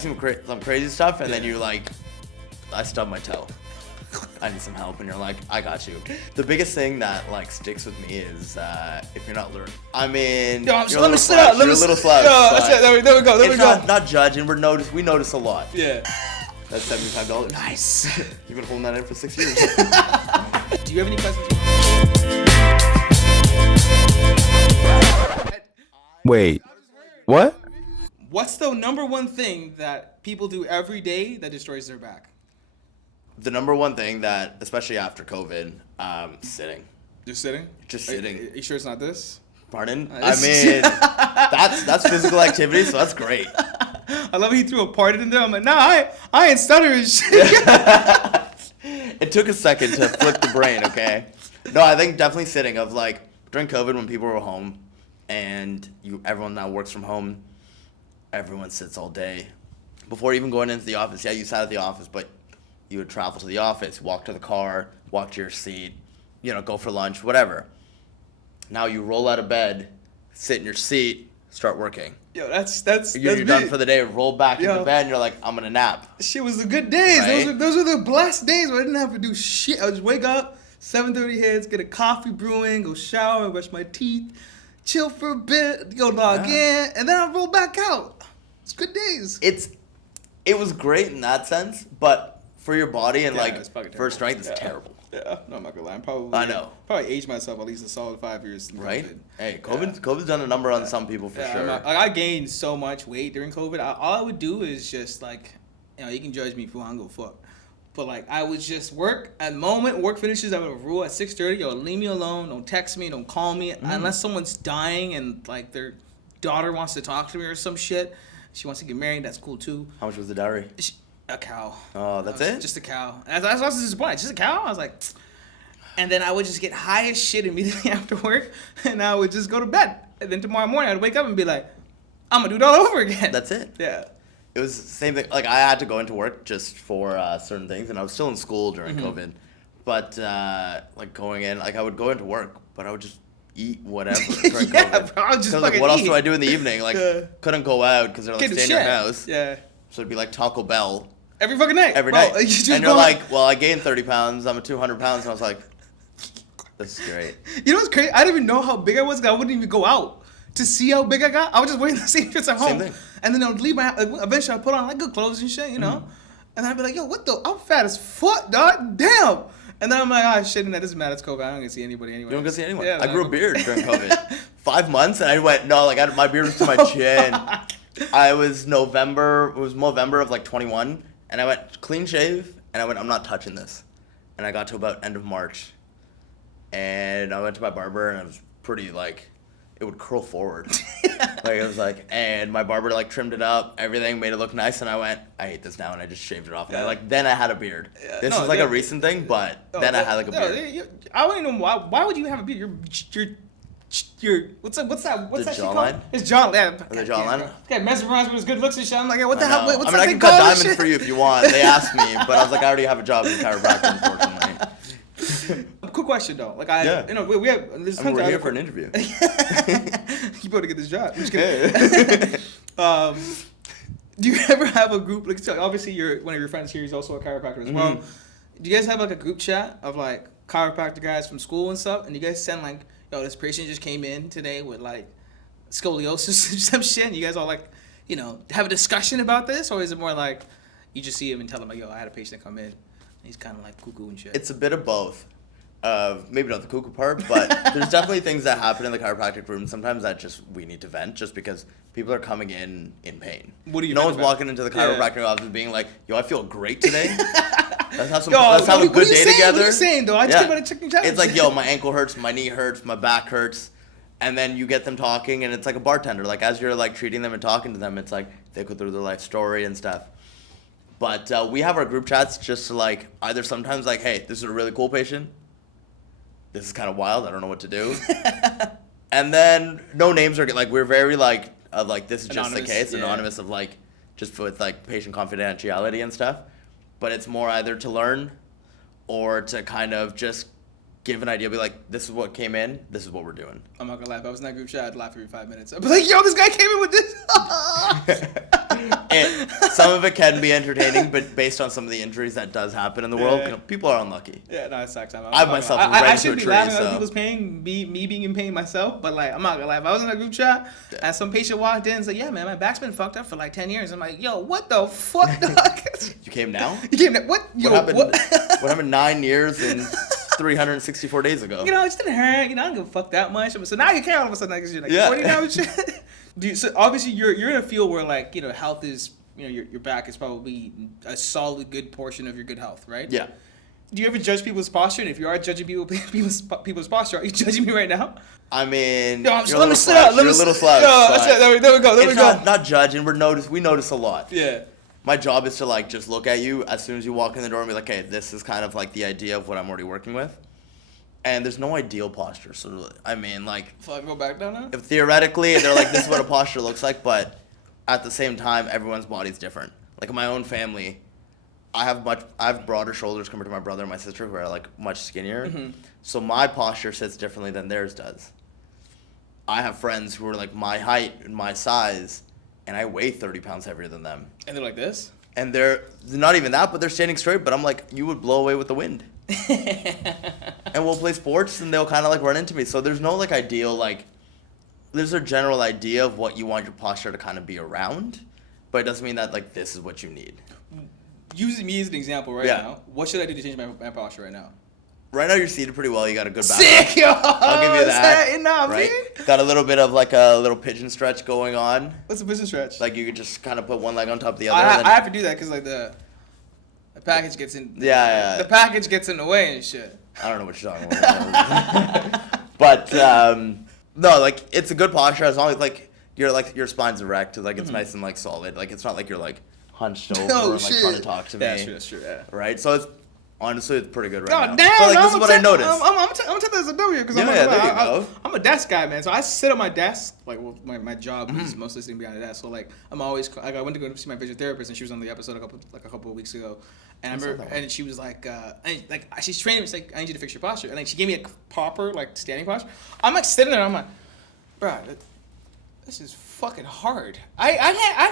some crazy stuff, and then you like, I stubbed my toe. I need some help, and you're like, I got you. The biggest thing that like sticks with me is if you're not learning. I mean, yo, you're a little slouch. You're a little slouch. Yo, that's it. There we go. There we go. Not judging. We notice a lot. Yeah. That's $75. Nice. You've been holding that in for 6 years. Do you have any questions? Wait, what? What's the number one thing that people do every day that destroys their back? The number one thing that, especially after COVID, sitting. Just sitting? Just sitting. Are you sure it's not this? Pardon? I mean, that's physical activity, so that's great. I love how he threw a part in there. I'm like, nah, I ain't stuttering shit. It took a second to flip the brain, okay? No, I think definitely sitting. Of like during COVID when people were home, and everyone now works from home. Everyone sits all day. Before even going into the office, yeah, you sat at the office, but you would travel to the office, walk to the car, walk to your seat, go for lunch, whatever. Now you roll out of bed, sit in your seat, start working. Yo, that's You're done for the day, roll back into bed, and you're like, I'm gonna nap. Shit was the good days. Right? Those were the blessed days where I didn't have to do shit. I would just wake up, 7:30 hits, get a coffee brewing, go shower, brush my teeth, chill for a bit, go log in, and then I'll roll back out. It's good days. It was great in that sense, but for your body and for strength, it's terrible. Yeah, no, I'm not gonna lie. I know. Probably aged myself at least a solid 5 years. Right? COVID. Hey, COVID's done a number on some people for sure. I gained so much weight during COVID. All I would do is just you can judge me for I don't give a fuck. But I would just work at the moment work finishes. I would rule at 6:30. Yo, leave me alone. Don't text me. Don't call me unless someone's dying and their daughter wants to talk to me or some shit. She wants to get married. That's cool too. How much was the dowry? A cow. Oh, that's it? Just a cow. I was disappointed. Just a cow? I was like, and then I would just get high as shit immediately after work, and I would just go to bed. And then tomorrow morning, I'd wake up and be like, I'm going to do it all over again. That's it? Yeah. It was the same thing. I had to go into work just for certain things, and I was still in school during COVID. But, going in, I would go into work, but I would just eat whatever during COVID. Bro, I was just fucking what else do I do in the evening? Couldn't go out because they're stay in your house. Yeah. So it'd be like Taco Bell. Every fucking night. Every night. And you're like, well, I gained 30 pounds. I'm at 200 pounds. And I was like, this is great. You know what's crazy? I didn't even know how big I was. I wouldn't even go out to see how big I got. I was just wearing the same shirts at home. Same thing. And then I would leave my house. Eventually, I'd put on good clothes and shit, And then I'd be like, yo, I'm fat as fuck, dog. Damn. And then I'm like, oh, shit, and that doesn't matter. It's COVID. I don't get to see anybody anyway. You don't get to see anyone. Yeah, I grew a beard during COVID. 5 months, and I went, my beard was to my chin. It was November of 21. And I went clean shave, and I went, I'm not touching this. And I got to about end of March, and I went to my barber, and I was pretty it would curl forward. It was and my barber trimmed it up, everything, made it look nice, and I went, I hate this now, and I just shaved it off. And then I had a beard. This is a recent thing, but then I had a beard. I don't even know why would you have a beard? You're what's that shit called? It's jawline. The jawline? Okay, mesmerized with his good looks and shit. I'm like, what the hell? What's that I thing can cut called? diamonds for you if you want. They asked me, but I was like, I already have a job in chiropractic, unfortunately. Cool question though. We have. We're here for an interview. You better get this job. I'm just kidding. Do you ever have a group? Obviously, one of your friends here is also a chiropractor as well. Do you guys have a group chat of chiropractor guys from school and stuff? And you guys send yo, this patient just came in today with scoliosis or some shit. And you guys all have a discussion about this, or is it more you just see him and tell him yo, I had a patient come in, and he's kind of cuckoo and shit? It's a bit of both. Maybe not the cuckoo part, but there's definitely things that happen in the chiropractic room. Sometimes that we need to vent just because people are coming in pain. What do you? No one's walking into the chiropractic office being like, yo, I feel great today. Let's have a good day together. What are you saying though? I just came out of chicken challenge. It's yo, my ankle hurts, my knee hurts, my back hurts. And then you get them talking, and it's like a bartender. As you're treating them and talking to them, it's they go through their life story and stuff. But we have our group chats just to either sometimes hey, this is a really cool patient. This is kind of wild. I don't know what to do. And then no names are we're very this is just anonymous, the case, anonymous of just with patient confidentiality and stuff. But it's more either to learn or to kind of just give an idea, be this is what came in, this is what we're doing. I'm not gonna lie, if I was in that group chat, I'd laugh every 5 minutes. I'd be like, yo, this guy came in with this. Some of it can be entertaining, but based on some of the injuries that does happen in the world, people are unlucky. Yeah, no, it sucks. I myself I should be laughing at other people's pain, me being in pain myself, but like I'm not gonna lie. If I was in a group chat and some patient walked in and said, "Yeah, man, my back's been fucked up for like 10 years," I'm like, "Yo, what the fuck, dog?" You came now? You came now? What? Yo, what happened 9 years and 364 days ago? You know, it didn't hurt. You know, I don't give a fuck that much. So now you care all of a sudden because you're like 40 now and shit. So obviously you're in a field where like, you know, health is, you know, your back is probably a solid good portion of your good health, right? Yeah. Do you ever judge people's posture? And if you are judging people's posture, are you judging me right now? I mean, yo, you're a little slouch. You're a little slouch. There we go. There we go. Not judging. We notice a lot. Yeah. My job is to like just look at you as soon as you walk in the door and be like, "Okay, this is kind of like the idea of what I'm already working with." And there's no ideal posture. So I mean, like, so I go back down now. If theoretically they're like, "This is what a posture looks like," but at the same time, everyone's body's different. Like in my own family, I have broader shoulders compared to my brother and my sister who are like much skinnier. Mm-hmm. So my posture sits differently than theirs does. I have friends who are like my height and my size, and I weigh 30 pounds heavier than them. And they're like this? And they're not even that, but they're standing straight. But I'm like, you would blow away with the wind. And we'll play sports, and they'll kind of like run into me. So there's no like ideal, like, there's a general idea of what you want your posture to kind of be around, but it doesn't mean that like this is what you need. Using me as an example now, what should I do to change my posture right now? Right now you're seated pretty well. You got a good back. Sick, yo! I'll give you that. Right? Got a little bit of like a little pigeon stretch going on. What's a pigeon stretch? Like you could just kind of put one leg on top of the other. I have to do that because like the package gets in. Yeah. The package gets in the way and shit. I don't know what you're talking about. But no, like it's a good posture as long as like your spine's erect, like it's nice and like solid. Like it's not like you're like hunched over and like trying to talk to me. That's true. Yeah. Right. So it's honestly it's pretty good right now. Damn, but like this is what I noticed. I'm gonna take this as a W because I'm a desk guy, man. So I sit at my desk. Like, well, my job is mostly sitting behind a desk. So like I'm always like I went to go see my vision therapist, and she was on the episode a couple of weeks ago. And I remember, and she was like, she's training me. She's like, I need you to fix your posture. And like, she gave me a proper like standing posture. I'm like sitting there. I'm like, bro, this is fucking hard. I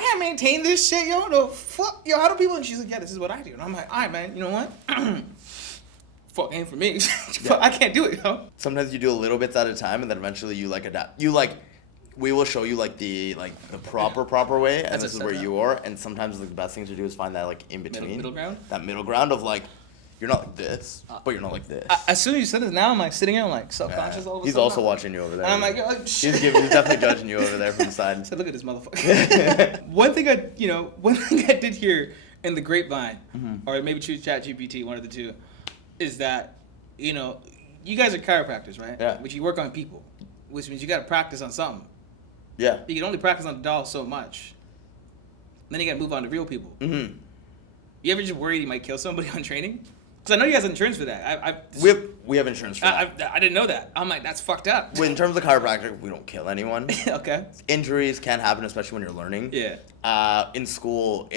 can't maintain this shit, yo. No fuck, yo. How do people? And she's like, yeah, this is what I do. And I'm like, all right, man. You know what? Fuck ain't for me. I can't do it, yo. Sometimes you do a little bits at a time, and then eventually you like adapt. You like. We will show you like the proper way, and this is where you are. And sometimes like, the best thing to do is find that like in between, middle ground. That middle ground of like, you're not like this, but you're not like this. As soon as you said it, now I'm like sitting here, I'm like subconscious all of a sudden. He's also watching you over there. And I'm like, shit. He's definitely judging you over there from the side. So look at this motherfucker. One thing I did hear in the grapevine, or maybe through ChatGPT, one of the two, is that you guys are chiropractors, right? Yeah. But you work on people, which means you got to practice on something. Yeah. You can only practice on the doll so much. Then you got to move on to real people. Mm-hmm. You ever just worried you might kill somebody on training? Because I know you guys have insurance for that. We have insurance for that. I didn't know that. I'm like, that's fucked up. In terms of chiropractic, we don't kill anyone. Okay. Injuries can happen, especially when you're learning. Yeah. In school,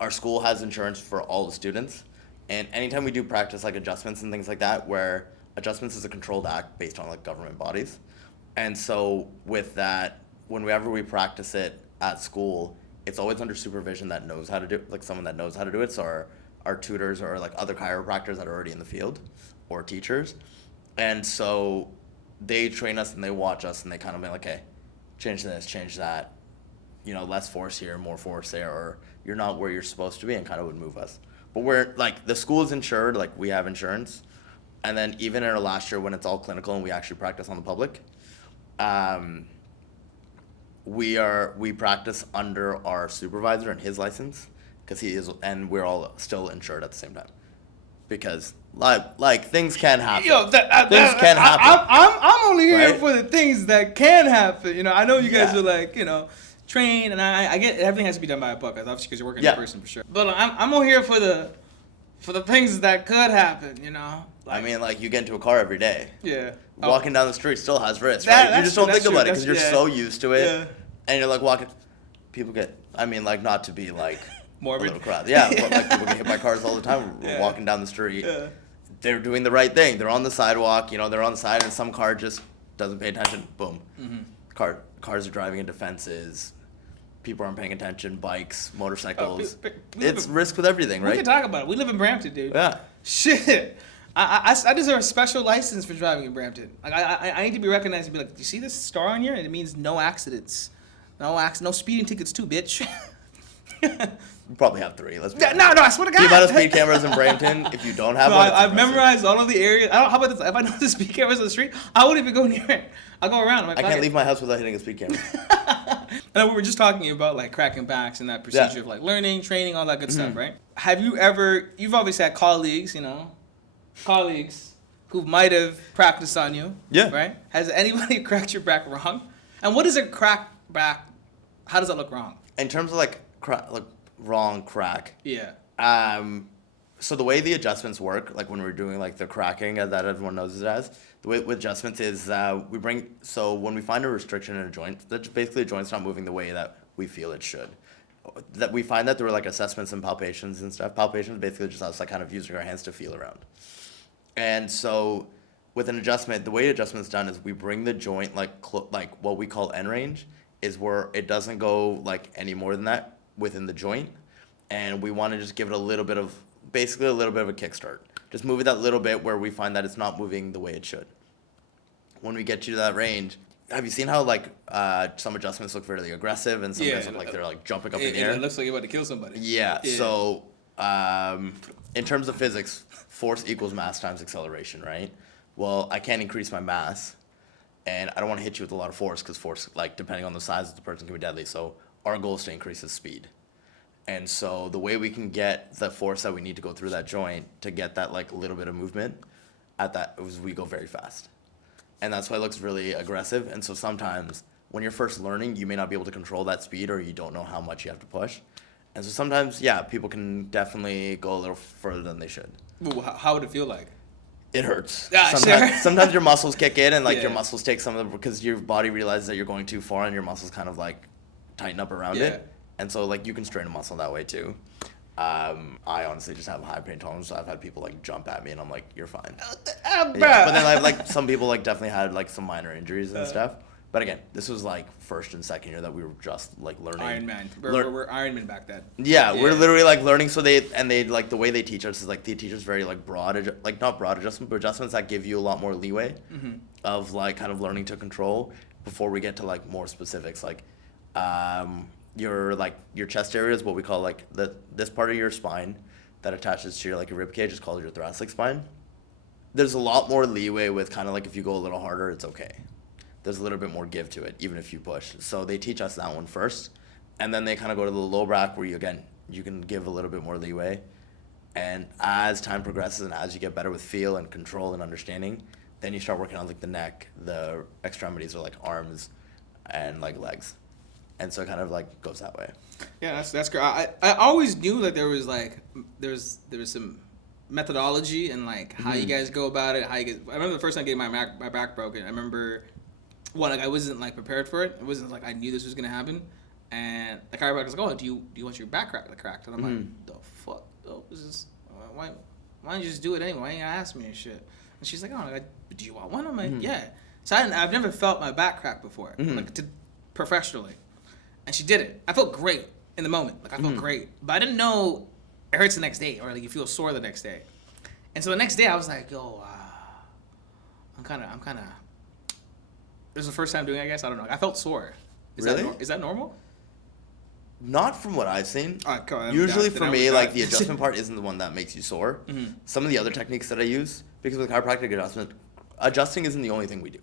our school has insurance for all the students. And anytime we do practice like adjustments and things like that, where adjustments is a controlled act based on like government bodies. And so with that, whenever we practice it at school, it's always under supervision that knows how to do it, like someone that knows how to do it. So our tutors are like other chiropractors that are already in the field or teachers. And so they train us and they watch us and they kind of be like, okay, change this, change that, less force here, more force there, or you're not where you're supposed to be, and kind of would move us. But we're like, the school is insured, like we have insurance. And then even in our last year when it's all clinical and we actually practice on the public, we practice under our supervisor and his license because he is, and we're all still insured at the same time because like things can happen. Yo, things can happen. I'm only here for the things that can happen. I know you guys are like trained, and I get everything has to be done by a book, obviously because you're working in person for sure. But I'm only here for the things that could happen. I mean, like you get into a car every day. Yeah. Walking down the street still has risks, right? You just don't think about it because you're so used to it. Yeah. And you're like walking. People get. I mean, like not to be like morbid. A little crowd. Yeah, but like people get hit by cars all the time. We're walking down the street. Yeah. They're doing the right thing. They're on the sidewalk. They're on the side, and some car just doesn't pay attention. Boom. Mm-hmm. Cars are driving into fences. people aren't paying attention, bikes, motorcycles. We It's risk with everything, We right? can talk about it. We live in Brampton, dude. Yeah. Shit. I deserve a special license for driving in Brampton. Like I need to be recognized and be like, you see this star on here? And it means no accidents. No speeding tickets too, bitch. You probably have 3. Let's be No, I swear to God. the amount of speed cameras in Brampton, if you don't have No, one, it's I've impressive. memorized all of the areas. How about this? If I know the speed cameras on the street, I wouldn't even go near it. I'll go around. I can't leave my house without hitting a speed camera. And we were just talking about like cracking backs and that procedure of like learning, training, all that good stuff, right? Have you ever? You've obviously had colleagues, who might have practiced on you. Yeah. Right? Has anybody cracked your back wrong? And what is a crack back? How does that look wrong? In terms of like wrong crack, Yeah. so the way the adjustments work, like when we're doing like the cracking that everyone knows it as, the way with adjustments is when we find a restriction in a joint, that's basically the joint's not moving the way that we feel it should. That we find that there were like assessments and palpations and stuff. Palpations basically just us like kind of using our hands to feel around. And so with an adjustment, the way adjustment's done is we bring the joint like what we call end range, is where it doesn't go like any more than that within the joint, and we want to just give it a little bit of a kickstart. Just move it that little bit where we find that it's not moving the way it should. When we get you to that range, have you seen how like some adjustments look fairly aggressive and some guys look like they're like jumping up in the air? It looks like you're about to kill somebody. Yeah. So in terms of physics, force equals mass times acceleration, right? Well, I can't increase my mass, and I don't want to hit you with a lot of force because force, like depending on the size of the person, can be deadly. So our goal is to increase the speed. And so the way we can get the force that we need to go through that joint to get that like little bit of movement is we go very fast. And that's why it looks really aggressive. And so sometimes when you're first learning, you may not be able to control that speed, or you don't know how much you have to push. And so sometimes, people can definitely go a little further than they should. Ooh, how would it feel like? It hurts. Sure. Sometimes your muscles kick in, and like your muscles take some of the, because your body realizes that you're going too far, and your muscles kind of like tighten up around it. And so like you can strain a muscle that way too. I honestly just have a high pain tolerance, so I've had people like jump at me, and I'm like, you're fine. But then I've like some people like definitely had like some minor injuries and stuff. But again, this was like first and second year that we were just like learning. Iron Man. We're Iron Man back then. Yeah, we're literally like learning. So they like the way they teach us is like they teach us very like not broad adjustment, but adjustments that give you a lot more leeway of like kind of learning to control before we get to like more specifics. Like your chest area is what we call like this part of your spine that attaches to your like your rib cage is called your thoracic spine. There's a lot more leeway with kind of like if you go a little harder, it's okay. There's a little bit more give to it, even if you push. So they teach us that one first, and then they kind of go to the low back where you can give a little bit more leeway. And as time progresses and as you get better with feel and control and understanding, then you start working on like the neck, the extremities, or like arms and like legs. And so it kind of like goes that way. Yeah, that's great. I always knew that there was some methodology and like how you guys go about it. I remember the first time getting my back broken. I remember I wasn't like prepared for it. It wasn't like I knew this was gonna happen. And the chiropractor was like, "Oh, do you want your back cracked?" And I'm like, "The fuck? Oh, this is why don't you just do it anyway? Why ain't you ask me and shit?" And she's like, "Oh, do you want one?" I'm like, "Yeah." So I've never felt my back crack before, professionally. And she did it. I felt great in the moment. Like I felt great, but I didn't know it hurts the next day or like you feel sore the next day. And so the next day I was like, "Yo, I'm kind of." It was the first time doing it, I guess. I don't know. I felt sore. Really? Is that normal? Not from what I've seen. Cool. Usually for me, like the adjustment part isn't the one that makes you sore. Some of the other techniques that I use, because with chiropractic adjusting isn't the only thing we do.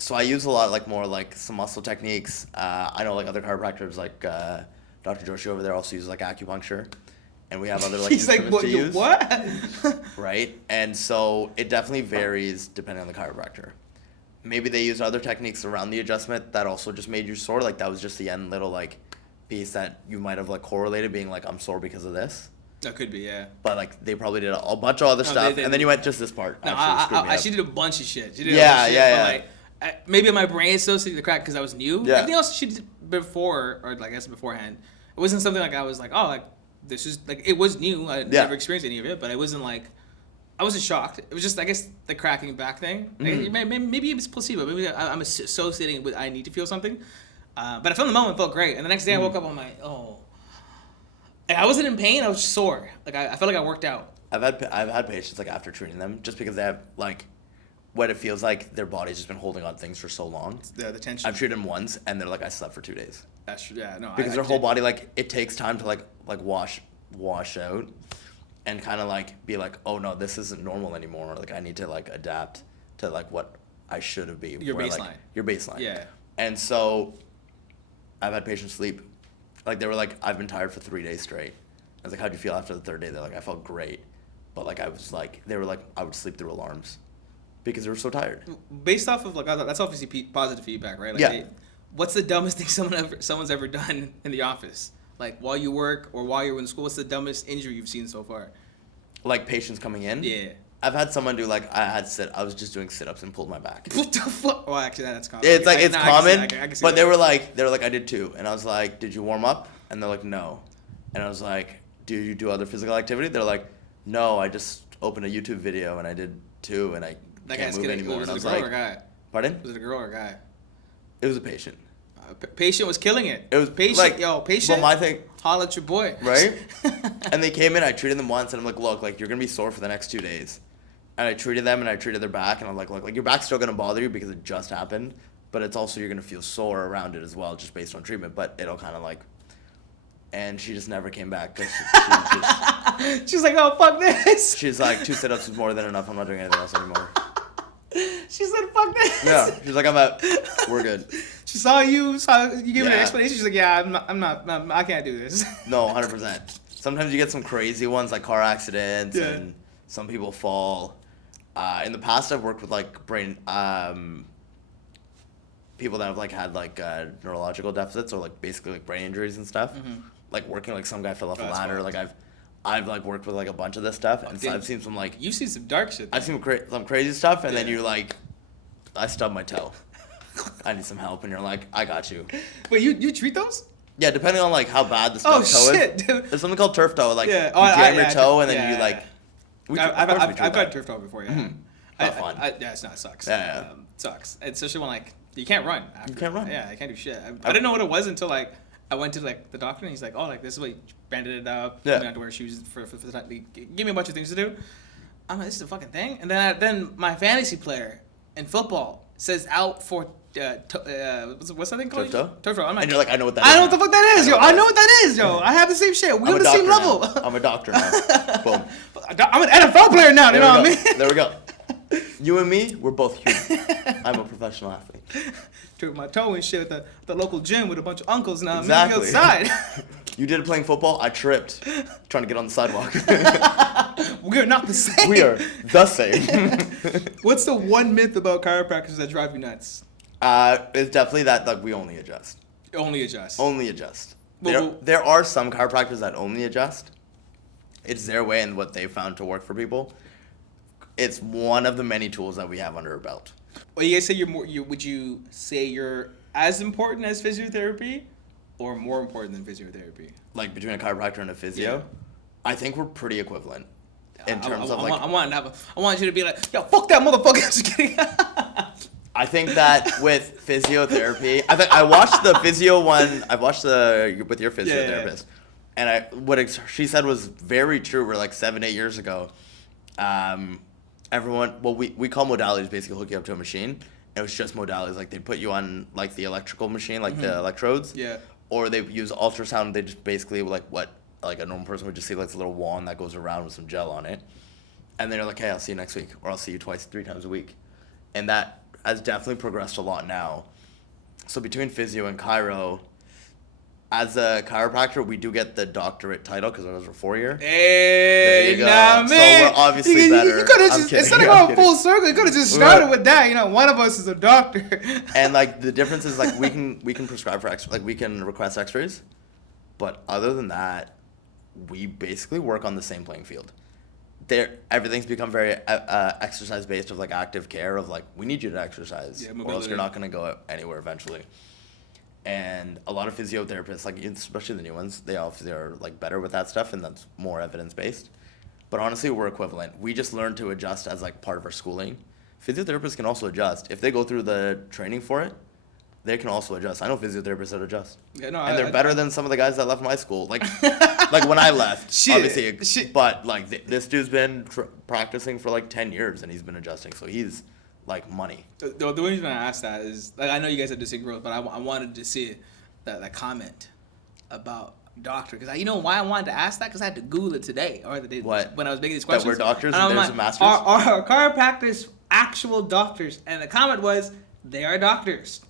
So I use a lot like more like some muscle techniques. I know like other chiropractors like Dr. Joshi over there also uses like acupuncture. And we have other like He's instruments to use. What? Right? And so it definitely varies depending on the chiropractor. Maybe they used other techniques around the adjustment that also just made you sore. Like that was just the end little like piece that you might have like correlated being like, I'm sore because of this. That could be, yeah. But like they probably did a bunch of other stuff, and then you went just this part. No, she did a bunch of shit. She did Like, maybe my brain associated the crack because I was new. Yeah. Everything else she did before, or like I guess beforehand, it wasn't something like I was like, oh, like this is like it was new. I never experienced any of it, but it wasn't like I wasn't shocked. It was just I guess the cracking back thing. Maybe it was placebo. Maybe I'm associating it with I need to feel something. But I felt in the moment, it felt great. And the next day I woke up, I'm like, oh. And I wasn't in pain, I was just sore. Like I felt like I worked out. I've had patients like after treating them just because they have like what it feels like their body's just been holding on things for so long. The tension. I've treated them once and they're like I slept for 2 days. That's true. Yeah, no. Because their whole body like it takes time to like wash out and kind of like be like, oh no, this isn't normal anymore. Like I need to like adapt to like what I should have been. Your baseline. Like, your baseline. Yeah. And so I've had patients sleep. Like they were like, I've been tired for 3 days straight. I was like, how'd you feel after the third day? They're like, I felt great. But like I was like, they were like, I would sleep through alarms because they were so tired. Based off of like that's obviously positive feedback, right? Like, yeah. What's the dumbest thing someone's ever done in the office? Like while you work or while you're in school, what's the dumbest injury you've seen so far? Like patients coming in? Yeah. I've had someone do like I was just doing sit-ups and pulled my back. What the fuck? Well, actually, that's common. It's like it's common, I can see but that. they were like I did too, and I was like, did you warm up? And they're like, no, and I was like, do you do other physical activity? They're like, no, I just opened a YouTube video and I did two, and I can't move anymore. Was and I it was a girl like, or a guy? Pardon? Was it a girl or a guy? It was a patient. Patient was killing it. It was patient. like, Patient. Well, my thing. Holla at your boy. Right? And they came in, I treated them once, and I'm like, look, like you're gonna be sore for the next 2 days. And I treated them, and I treated their back, and I'm like, look, like your back's still gonna bother you because it just happened, but it's also you're gonna feel sore around it as well, just based on treatment. But it'll kind of like. And she just never came back because she's like, oh fuck this. She's like, 2 sit-ups is more than enough. I'm not doing anything else anymore. She said, fuck this. Yeah, she's like, I'm out. We're good. She saw you gave her an explanation. She's like, yeah, I'm not, I can't do this. No, 100%. Sometimes you get some crazy ones like car accidents and some people fall. In the past, I've worked with like brain people that have like had like neurological deficits or like basically like brain injuries and stuff. Mm-hmm. Like working like some guy fell off a ladder. Like I've like worked with like a bunch of this stuff, and so I've seen some like you've seen some dark shit. I've seen some crazy stuff, and then you're like, I stubbed my toe. I need some help, and you're like, I got you. Wait, you treat those? Yeah, depending on like how bad the stubbed toe shit, is. Dude. There's something called turf toe. Like you jam your toe, and then you like. I've got turf toe before. Yeah. Mm-hmm. Not fun. Yeah, it sucks. Yeah. It sucks, especially when like you can't run. After. You can't run. Yeah, I can't do shit. I didn't know what it was until like I went to like the doctor and he's like, oh, like this is what you banded it up. Yeah. I had to wear shoes for the time. Give me a bunch of things to do. I'm like, this is a fucking thing. And then my fantasy player in football says out for what's that thing called? Turf toe. Turf toe. I'm like, and you're like, I know what that is. I know what the fuck that is, yo. I know what that is, yo. I have the same shit. We're on the same level. I'm a doctor now. Boom. I'm an NFL player now. You know what I mean? There we go. You and me, we're both human. I'm a professional athlete. Took my toe and shit at the local gym with a bunch of uncles now. Exactly. Me outside. You did it playing football. I tripped trying to get on the sidewalk. We are not the same. We are the same. What's the one myth about chiropractors that drive you nuts? It's definitely that like we only adjust. Only adjust. Only adjust. There are some chiropractors that only adjust. It's their way and what they found to work for people. It's one of the many tools that we have under our belt. Well, you guys say would you say you're as important as physiotherapy, or more important than physiotherapy? Like between a chiropractor and a physio, yeah. I think we're pretty equivalent. In terms of like, I want you to be like, yo, fuck that motherfucker. Just kidding. I think that with physiotherapy, I watched the physio one. I watched with your physiotherapist, and she said was very true. We're like 7-8 years ago. We call modalities basically hook you up to a machine. It was just modalities. Like they put you on like the electrical machine, like the electrodes. Yeah. Or they use ultrasound. They just basically like a normal person would just see like this little wand that goes around with some gel on it. And then they're like, hey, I'll see you next week, or I'll see you 2-3 times a week. And that has definitely progressed a lot now. So between physio and chiro, as a chiropractor, we do get the doctorate title because ours are 4-year. Hey, there you go. Man. So we're obviously better. You could have just, instead of going full circle, you could have just started with that. You know, one of us is a doctor. And like the difference is like we can prescribe for X-rays, like we can request X-rays, but other than that, we basically work on the same playing field. Everything's become very exercise based of like active care of like we need you to exercise or else you're not going to go anywhere eventually. And a lot of physiotherapists, like especially the new ones, they're like better with that stuff and that's more evidence based. But honestly, we're equivalent. We just learn to adjust as like part of our schooling. Physiotherapists can also adjust if they go through the training for it. they can also adjust. I know physiotherapists that adjust. Yeah, no, and they're better than some of the guys that left my school. Like when I left, obviously. But like this dude's been practicing for like 10 years and he's been adjusting. So he's like money. The reason I asked that is, like, I know you guys have distinct growth, but I wanted to see that comment about doctor, because you know why I wanted to ask that, because I had to Google it today or the day when I was making these questions. That we're doctors and there's a master's? Are chiropractors actual doctors? And the comment was, they are doctors.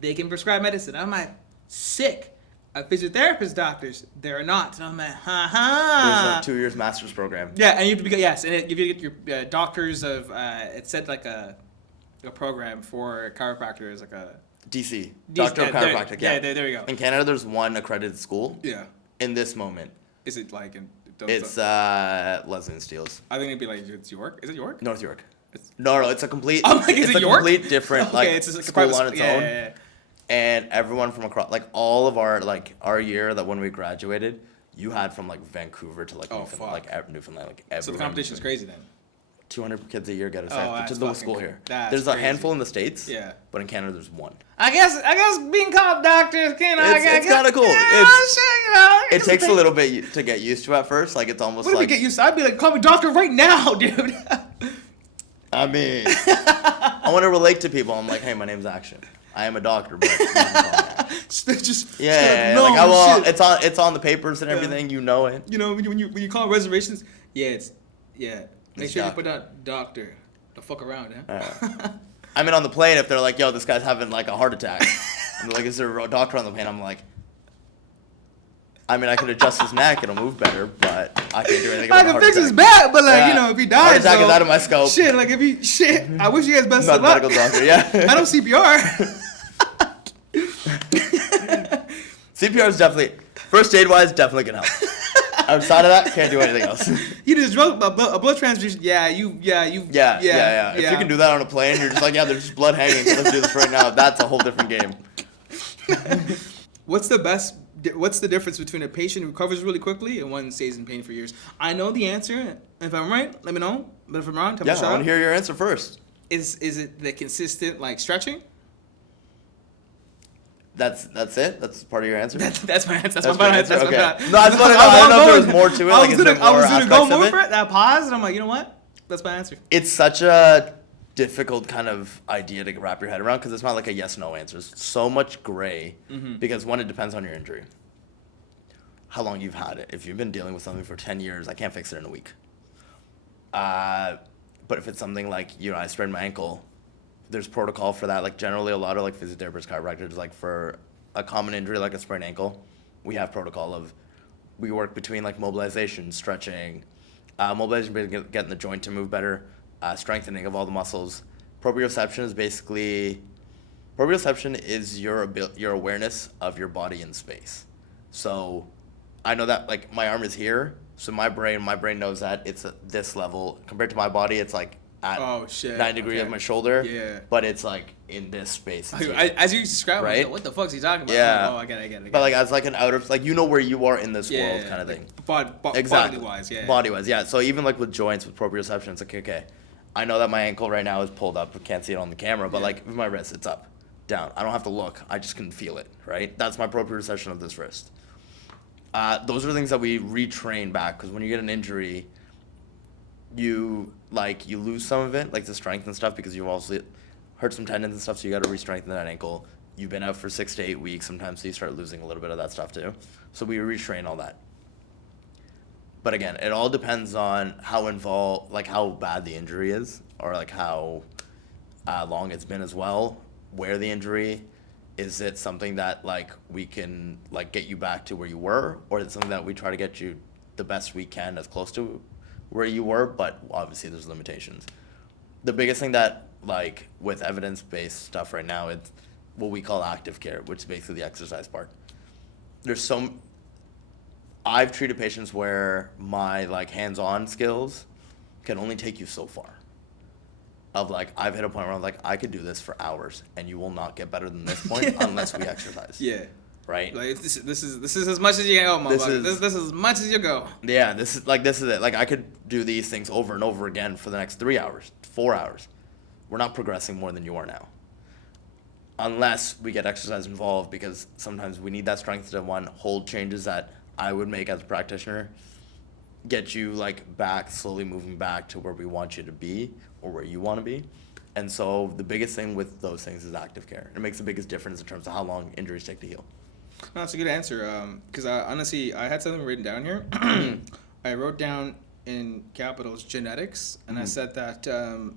They can prescribe medicine. I'm like, sick. Physiotherapist doctors, they're not. And I'm like, There's like 2 years master's program. Yeah, and you have to be, yes, and if you get your doctors of, it said like a program for chiropractors, like a DC, Doctor of Chiropractic. Yeah, there you go. In Canada, there's one accredited school. Yeah. In this moment. Is it like in? It's Leslie and Steele's. I think it'd be like, it's York. Is it York? North York. No, it's a complete. I'm like, is it's it a York? complete different like it's like school on its own. Yeah. And everyone from across, like all of our year that when we graduated, you had from like Vancouver to like Newfoundland, like everywhere. So the competition's crazy then. 200 kids a year get accepted to the school here. There's a handful in the States. Yeah. But in Canada, there's one. I guess being called doctors, it's kind of cool. It takes a little bit to get used to at first. Like it's almost what like. What do we get used to? I'd be like, call me doctor right now, dude. I mean, I want to relate to people. I'm like, hey, my name's Akshay. I am a doctor, but it's on the papers and everything. You know it. You know when you call reservations, Make sure you put down doctor. Don't fuck around, huh? I mean, on the plane, if they're like, yo, this guy's having like a heart attack, and they're like, is there a doctor on the plane? I'm like, I mean, I can adjust his neck, it'll move better, but I can't do anything about I can fix his back, but like, if he dies, heart attack is out of my scope. Shit, like I wish you guys best of luck. Not a medical doctor, yeah. I know CPR. CPR is definitely, first aid wise, definitely can help. Outside of that, can't do anything else. You just drug a blood transfusion. Yeah. If you can do that on a plane, you're just like, there's just blood hanging. So let's do this right now. That's a whole different game. What's the difference between a patient who recovers really quickly and one who stays in pain for years? I know the answer. If I'm right, let me know. But if I'm wrong, tell me. I want to hear your answer first. Is it the consistent like stretching? That's it. That's part of your answer. That's my answer. That's my answer. Okay. No, I don't know if there's more to it. I was gonna go more for it. I paused and I'm like, you know what? That's my answer. It's such a difficult kind of idea to wrap your head around because it's not like a yes/no answer. It's so much gray because one, it depends on your injury, how long you've had it. If you've been dealing with something for 10 years, I can't fix it in a week. But if it's something like I sprained my ankle. There's protocol for that. Like generally, a lot of like physiotherapists, chiropractors, like for a common injury like a sprained ankle, we have protocol of we work between like mobilization, stretching, mobilization getting the joint to move better, strengthening of all the muscles. Proprioception is your awareness of your body in space. So I know that like my arm is here, so my brain knows that it's at this level compared to my body. It's like at 9 degrees of my shoulder. Yeah. But it's like in this space. As you describe it, right? What the fuck is he talking about? Yeah. Like, I get it. But like as like an outer, like where you are in this world kind of thing. Exactly. Body-wise, yeah. Body-wise, yeah. So even like with joints, with proprioception, it's like, okay, I know that my ankle right now is pulled up. I can't see it on the camera, but like with my wrist, it's up, down. I don't have to look. I just can feel it, right? That's my proprioception of this wrist. Those are things that we retrain back because when you get an injury, you lose some of it, like the strength and stuff, because you've also hurt some tendons and stuff, so you got to re-strengthen that ankle. You've been out for 6 to 8 weeks sometimes, so you start losing a little bit of that stuff too. So we retrain all that. But again, it all depends on how involved, like how bad the injury is, or like how long it's been as well, where the injury. Is it something that like we can like get you back to where you were, or is it something that we try to get you the best we can as close to where you were, but obviously there's limitations. The biggest thing that like with evidence-based stuff right now, it's what we call active care, which is basically the exercise part. I've treated patients where my like hands-on skills can only take you so far. Of like, I've hit a point where I'm like, I could do this for hours and you will not get better than this point unless we exercise. Yeah. Right? Like this is as much as you can go, motherfucker. This is as much as you go. Yeah, this is it. Like I could do these things over and over again for the next 3 hours, 4 hours. We're not progressing more than you are now. unless we get exercise involved, because sometimes we need that strength to hold changes that I would make as a practitioner, get you like back, slowly moving back to where we want you to be or where you want to be. And so the biggest thing with those things is active care. It makes the biggest difference in terms of how long injuries take to heal. No, that's a good answer. Because honestly, I had something written down here. I wrote down in capitals genetics, and I said that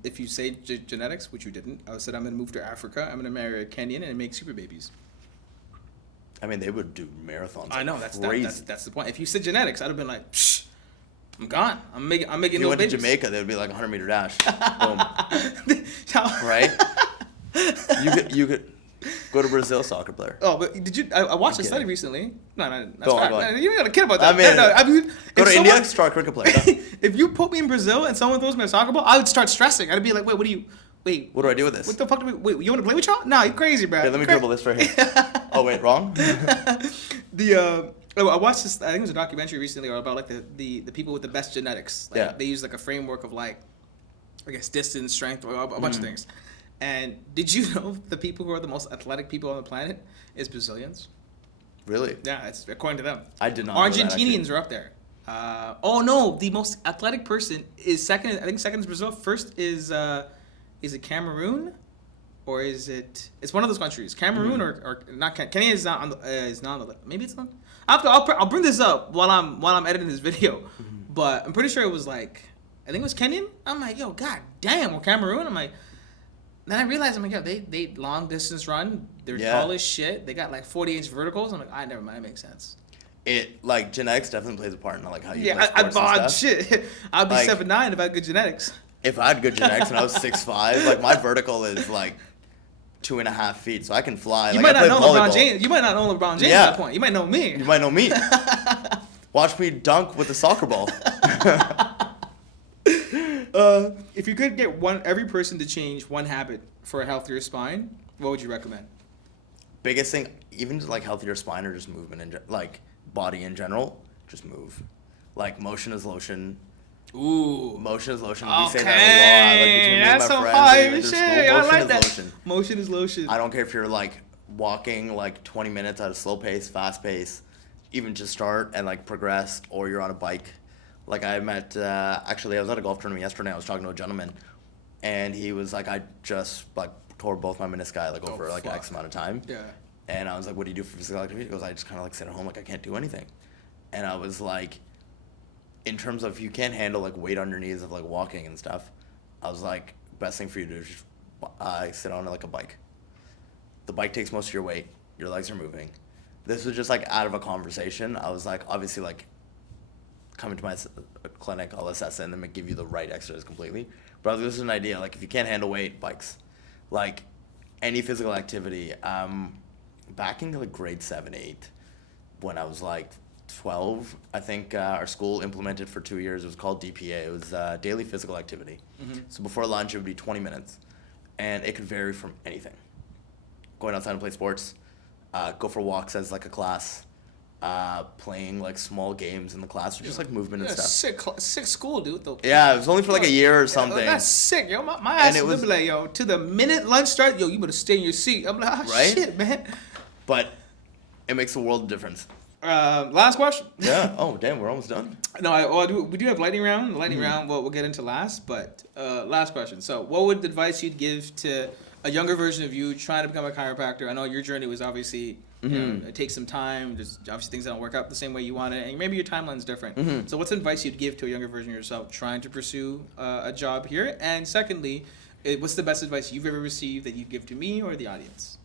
if you say genetics, which you didn't, I said I'm gonna move to Africa. I'm gonna marry a Kenyan and make super babies. I mean, they would do marathons. I know that's that's the point. If you said genetics, I'd have been like, Psh, I'm gone. I'm making if little you went babies. to Jamaica, they would be like 100-meter dash. Boom. Right? You could go to Brazil, soccer player. Oh, but did you? I watched a study recently. No, that's fine. Go on. You don't gotta kid about that. I mean, go to India, start cricket player. If you put me in Brazil and someone throws me a soccer ball, I would start stressing. I'd be like, wait, what do I do with this? What the fuck wait, you want to play with y'all? No, you crazy, bro. Yeah, let me dribble this right here. Oh, wait, wrong? I watched this, I think it was a documentary recently about like the people with the best genetics. Like, yeah. They use like a framework of like, I guess, distance, strength, or a bunch of things. And did you know the people who are the most athletic people on the planet is Brazilians? Really? Yeah, it's according to them. I did not Argentinians are up there. Oh no, the most athletic person is second. I think second is Brazil. First is it Cameroon, or is it? It's one of those countries. Cameroon or not? Kenya is not on the. Maybe it's not. I'll bring this up while I'm editing this video, but I'm pretty sure it was like, I think it was Kenyan. I'm like, yo, god damn, or Cameroon. I'm like. Then I realized, I'm like, yo, they long distance run. They're tall as shit. They got like 40-inch verticals. I'm like, never mind. It makes sense. It like genetics definitely plays a part in like how you play sports and stuff. Shit. I'd be like, 7'9" if I had good genetics. If I had good genetics and I was 6'5", like my vertical is like 2.5 feet, so I can fly. You like, might not know LeBron James. You might not know LeBron James at that point. You might know me. You might know me. Watch me dunk with a soccer ball. If you could get every person to change one habit for a healthier spine, what would you recommend? Biggest thing, even just like healthier spine or just movement in like body in general, just move. Like motion is lotion. Ooh. Motion is lotion. Okay. We say that a lot. Like between me and my friends, shit. School, I like that. Lotion. Motion is lotion. I don't care if you're like walking like 20 minutes at a slow pace, fast pace, even just start and like progress, or you're on a bike. Like I met, actually I was at a golf tournament yesterday. I was talking to a gentleman, and he was like, I just like tore both my menisci like over like X amount of time. Yeah. And I was like, what do you do for physical activity? He goes, I just kind of like sit at home, like I can't do anything. And I was like, in terms of you can't handle like weight on your knees of like walking and stuff, I was like, best thing for you to do is just sit on like a bike. The bike takes most of your weight. Your legs are moving. This was just like out of a conversation. I was like, obviously like coming to my clinic, I'll assess it and then give you the right exercise completely. But this is an idea. Like if you can't handle weight, bikes. Like any physical activity. Back in like grade 7, 8, when I was like 12, I think our school implemented for 2 years. It was called DPA. It was daily physical activity. So before lunch, it would be 20 minutes. And it could vary from anything. Going outside and play sports, go for walks as like a class, playing like small games in the class, or just like movement and stuff. Sick school, dude. Though. Yeah, it was only for like a year or something. That's sick, yo. My ass would be like, yo, to the minute lunch starts, yo, you better stay in your seat. I'm like, right? Shit, man. But it makes a world of difference. Last question. Yeah. Oh, damn, we're almost done. No, we do have lightning round. The lightning round, we'll get into last. But last question. So, what would advice you'd give to a younger version of you trying to become a chiropractor? I know your journey was obviously, you know, it takes some time. There's obviously things that don't work out the same way you want it, and maybe your timeline's different. So, what's advice you'd give to a younger version of yourself trying to pursue a job here? And secondly, what's the best advice you've ever received that you'd give to me or the audience?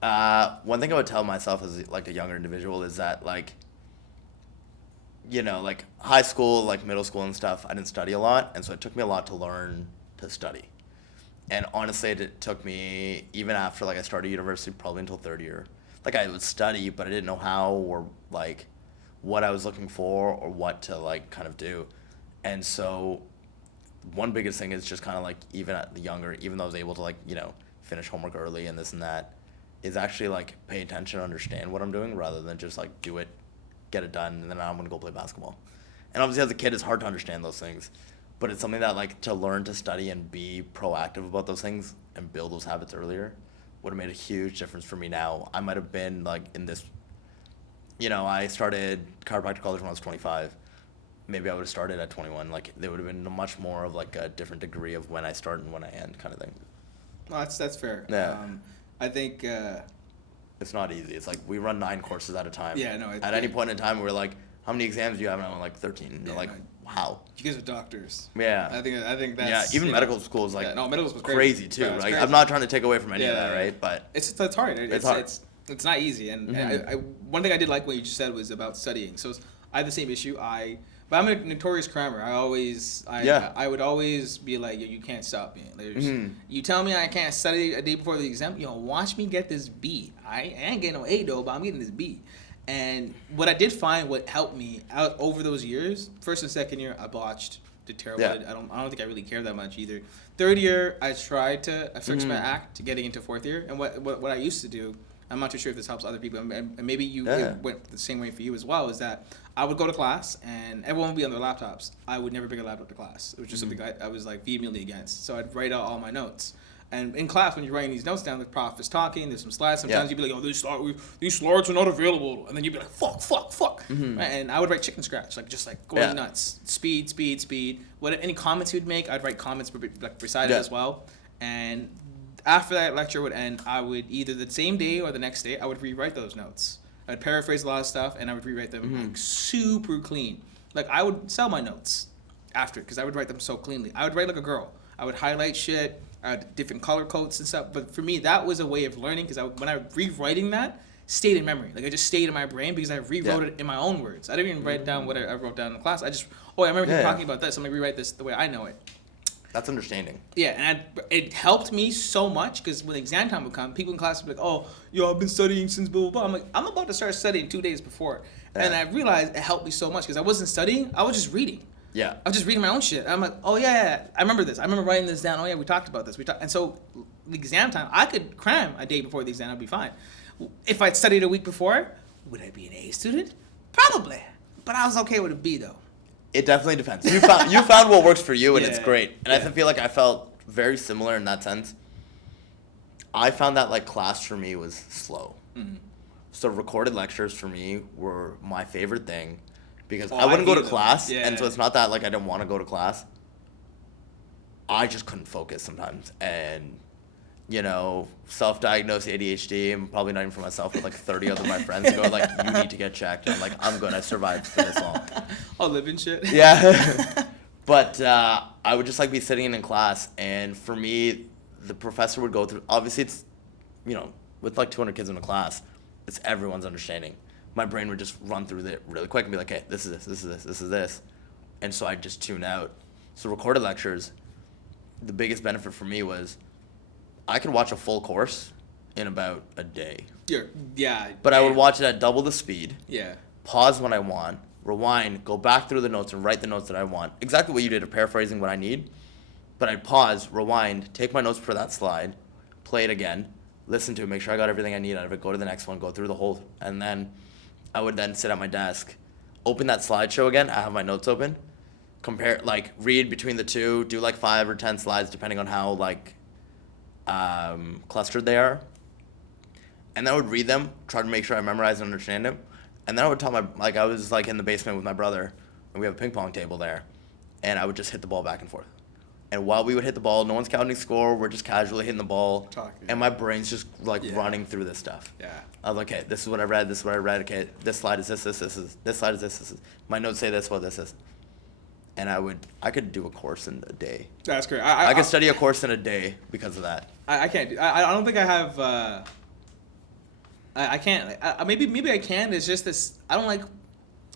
One thing I would tell myself as like a younger individual is that like, you know, like high school, like middle school and stuff, I didn't study a lot, and so it took me a lot to learn to study. And honestly, it took me, even after like I started university, probably until third year. Like I would study, but I didn't know how or like what I was looking for or what to like kind of do. And so one biggest thing is just kind of like even at the younger, even though I was able to like, you know, finish homework early and this and that, is actually like pay attention, understand what I'm doing rather than just like do it, get it done, and then I'm gonna go play basketball. And obviously as a kid it's hard to understand those things, but it's something that like to learn to study and be proactive about those things and build those habits earlier would have made a huge difference for me now. I might have been like in this, I started chiropractic college when I was 25. Maybe I would have started at 21. Like there would have been much more of like a different degree of when I start and when I end kind of thing. Well, that's fair. Yeah. I think. It's not easy. It's like we run 9 courses at a time. Yeah, no. At any point in time, we're like, how many exams do you have? And I'm like 13. And they're like, wow. You guys are doctors. Yeah. I think that's. Yeah, even medical school is like medical school's crazy too. Yeah, right? crazy. I'm not trying to take away from any of that, right? But it's hard. It's hard. It's not easy. And I one thing I did like what you just said was about studying. So I have the same issue. But I'm a notorious crammer. I would always be like, you can't stop me. You tell me I can't study a day before the exam, watch me get this B. I ain't getting no A though, but I'm getting this B. And what I did find, what helped me out over those years, first and second year, I botched, did terrible. Yeah. I don't think I really cared that much either. Third year, I tried to fix my act to getting into fourth year. And what I used to do, I'm not too sure if this helps other people, and maybe it went the same way for you as well, is that I would go to class and everyone would be on their laptops. I would never bring a laptop to class. It was just something I was like vehemently against. So I'd write out all my notes. And in class, when you're writing these notes down, the prof is talking, there's some slides. Sometimes you'd be like, oh, these slides are not available. And then you'd be like, fuck. Right? And I would write chicken scratch, just going nuts. Speed. Any comments you'd make, I'd write comments beside it as well. And after that lecture would end, I would either the same day or the next day, I would rewrite those notes. I'd paraphrase a lot of stuff, and I would rewrite them super clean. Like, I would sell my notes after, because I would write them so cleanly. I would write like a girl. I would highlight shit, different color codes and stuff. But for me, that was a way of learning, because when I rewriting that, stayed in memory. Like, it just stayed in my brain because I rewrote it in my own words. I didn't even write down what I wrote down in the class. I remember him talking about this. I'm going to rewrite this the way I know it. that's understanding. Yeah, and it helped me so much, because when exam time would come, people in class would be like, oh, I've been studying since blah, blah, blah. I'm like, I'm about to start studying 2 days before. Yeah. And I realized it helped me so much, because I wasn't studying, I was just reading. Yeah. I was just reading my own shit. I'm like, oh, yeah, I remember this. I remember writing this down. Oh, yeah, we talked about this. And so the exam time, I could cram a day before the exam. I'd be fine. If I'd studied a week before, would I be an A student? Probably. But I was okay with a B, though. It definitely depends. You found what works for you, and it's great. And I feel like I felt very similar in that sense. I found that like class for me was slow. Mm-hmm. So recorded lectures for me were my favorite thing, because I wouldn't go to class, and so it's not that like I didn't want to go to class. I just couldn't focus sometimes, and self-diagnosed ADHD, and probably not even for myself, but like 30 other my friends go like, you need to get checked. And I'm like, I'm good. I survived for this long. I'll live in shit. Yeah. But I would just like be sitting in class, and for me, the professor would go through, obviously it's, with like 200 kids in a class, it's everyone's understanding. My brain would just run through it really quick and be like, hey, this is this, this is this, this is this. And so I'd just tune out. So recorded lectures, the biggest benefit for me was I could watch a full course in about a day. Yeah. But I would watch it at double the speed. Yeah. Pause when I want, rewind, go back through the notes and write the notes that I want. Exactly what you did, paraphrasing what I need. But I'd pause, rewind, take my notes for that slide, play it again, listen to it, make sure I got everything I need out of it, go to the next one, go through the whole, and then I would then sit at my desk, open that slideshow again, I have my notes open, compare, read between the two, do 5 or 10 slides depending on how clustered they are. And then I would read them, try to make sure I memorize and understand them. And then I would tell I was in the basement with my brother, and we have a ping pong table there, and I would just hit the ball back and forth. And while we would hit the ball, no one's counting score, we're just casually hitting the ball. Talking. And my brain's just running through this stuff. Yeah. I was like, okay, this is what I read, okay, this slide is this slide is this is. My notes say this, what this is. And I could do a course in a day. That's great. I could study a course in a day because of that. I can't. I don't think I have. I can't. Maybe I can. It's just this. I don't like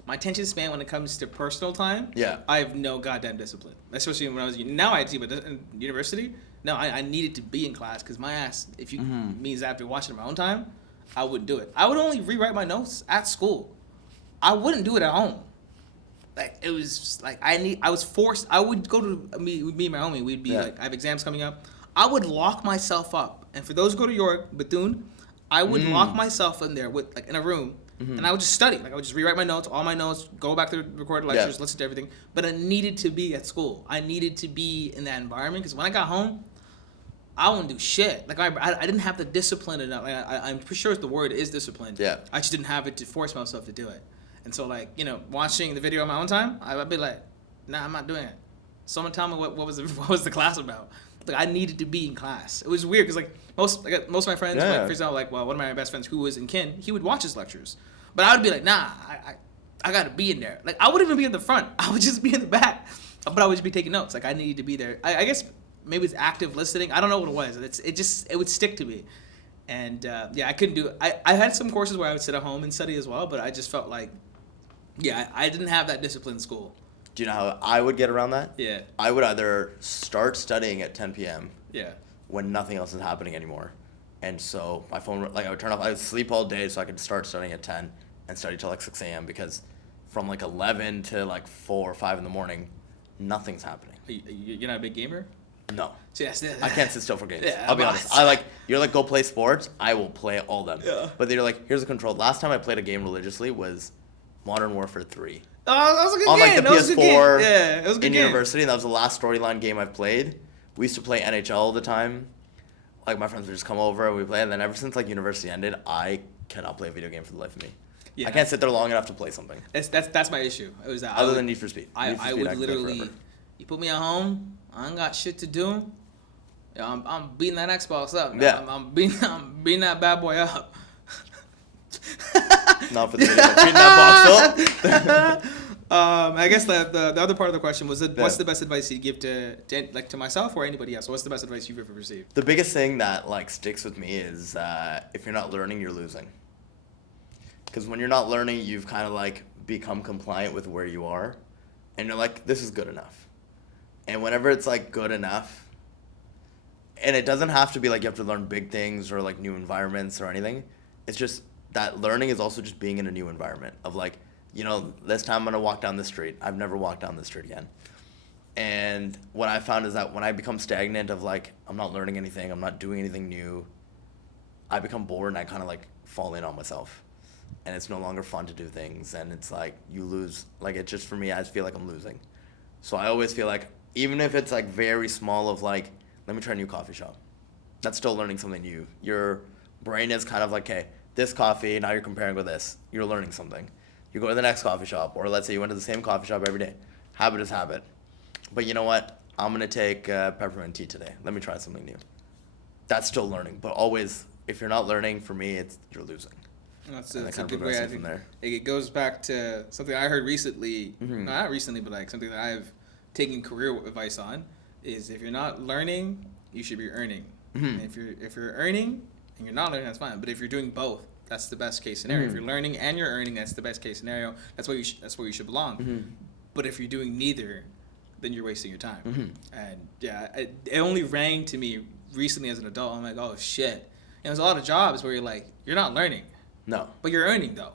my attention span when it comes to personal time. Yeah. I have no goddamn discipline, especially when I was now I do, but in university, no, I needed to be in class, because my ass, if you means I have to watch it in my own time, I wouldn't do it. I would only rewrite my notes at school. I wouldn't do it at home. It was I was forced. I would go to me and my homie. We'd be I have exams coming up. I would lock myself up, and for those who go to York, Bethune, I would lock myself in there with in a room, and I would just study. I would just rewrite my notes, all my notes, go back to the recorded lectures, listen to everything. But I needed to be at school. I needed to be in that environment, because when I got home, I wouldn't do shit. Like I didn't have the discipline enough. Like I'm pretty sure the word is discipline. Yeah. I just didn't have it to force myself to do it. And so like, you know, watching the video on my own time, I'd be like, nah, I'm not doing it. Someone tell me what was the class about. Like I needed to be in class. It was weird because like most of my friends, like, for example, like one of my best friends who was in kin, he would watch his lectures, but I would be like, nah, I gotta be in there. Like I wouldn't even be in the front. I would just be in the back, but I would just be taking notes. Like I needed to be there. I guess maybe it's active listening. I don't know what it was. It would stick to me, and yeah, I couldn't do it. I had some courses where I would sit at home and study as well, but I just felt like, yeah, I didn't have that discipline in school. Do you know how I would get around that? Yeah. I would either start studying at 10 p.m. Yeah. when nothing else is happening anymore. And so my phone, like I would turn off, I would sleep all day so I could start studying at 10 and study till like 6 a.m. because from like 11 to like 4 or 5 in the morning, nothing's happening. You're not a big gamer? No. So yes, I can't sit still for games. Yeah, I'll be honest. You're like, go play sports. I will play all them. Yeah. But they're like, here's a control. Last time I played a game religiously was Modern Warfare 3. Oh, that was a good On like game. the That was a good game. PS4 Yeah, it was a good in game. university, and that was the last storyline game I've played. We used to play NHL all the time. Like my friends would just come over and we play, and then ever since like university ended, I cannot play a video game for the life of me. Yeah. I can't sit there long enough to play something. That's my issue. It was that Other than Need for Speed. I Need for Speed, would can play literally, forever. you put me at home, I ain't got shit to do. Yeah, I'm beating that Xbox up. Yeah. I'm beating that bad boy up. Not for the video, but beating that box up. I guess the other part of the question was Yeah. what's the best advice you'd give to myself or anybody else? What's the best advice you've ever received? The biggest thing that like sticks with me is if you're not learning, you're losing. Because when you're not learning, you've kind of like become compliant with where you are, and you're like, this is good enough. And whenever it's like good enough, and it doesn't have to be like you have to learn big things or like new environments or anything. It's just that learning is also just being in a new environment of like, you know, this time I'm going to walk down this street. I've never walked down this street again. And what I found is that when I become stagnant of like, I'm not learning anything, I'm not doing anything new, I become bored and I kind of like fall in on myself. And it's no longer fun to do things. And it's like, you lose, like it just for me, I just feel like I'm losing. So I always feel like, even if it's like very small of like, let me try a new coffee shop. That's still learning something new. Your brain is kind of like, okay, this coffee, now you're comparing with this. You're learning something. You go to the next coffee shop, or let's say you went to the same coffee shop every day. Habit is habit. But you know what? I'm going to take peppermint tea today. Let me try something new. That's still learning. But always, if you're not learning, for me, you're losing. That's And a kind of good way. I progressing think from there. it goes back to something I heard recently. Mhm. No, not recently, but like something that I've taken career advice on is if you're not learning, you should be earning. Mhm. And if you're earning and you're not learning, that's fine. But if you're doing both, that's the best case scenario. If Mhm. you're learning and you're earning, that's the best case scenario. That's where you should belong. Mhm. But if you're doing neither, then you're wasting your time. Mhm. And yeah, it only rang to me recently as an adult. I'm like, oh shit. And there's a lot of jobs where you're like, you're not learning, No. but you're earning though,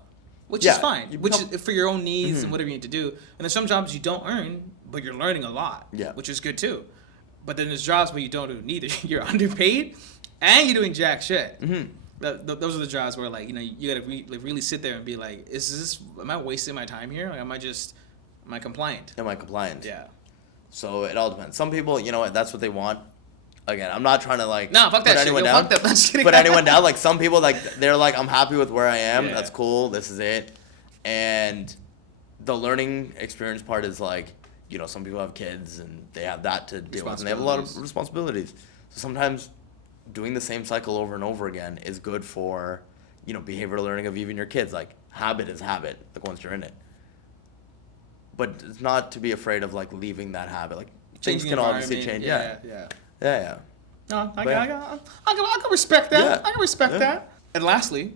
which Yeah, is fine. you Which become- is for your own needs Mhm. and whatever you need to do. And there's some jobs you don't earn, but you're learning a lot. Yeah. Which is good too. But then there's jobs where you don't do neither. You're underpaid, and you're doing jack shit. Mhm. Those are the jobs where like you gotta really sit there and be like, am I wasting my time here? Like, am I compliant? Am I compliant? Yeah. So it all depends. Some people, you know what, that's what they want. Again, I'm not trying to like Nah, fuck that put shit. anyone Yo, down. fuck that. I'm just kidding. Put anyone down. Like some people, like they're like, I'm happy with where I am. Yeah. That's cool. This is it. And the learning experience part is like, you know, some people have kids and they have that to deal with, and they have a lot of responsibilities. So sometimes doing the same cycle over and over again is good for, you know, behavioral learning of even your kids. Like habit is habit. Like once you're in it. But it's not to be afraid of like leaving that habit. Like things Changing can obviously environment, change. Yeah. Yeah. No, I But yeah. can respect that. Yeah. I can respect Yeah. that. And lastly,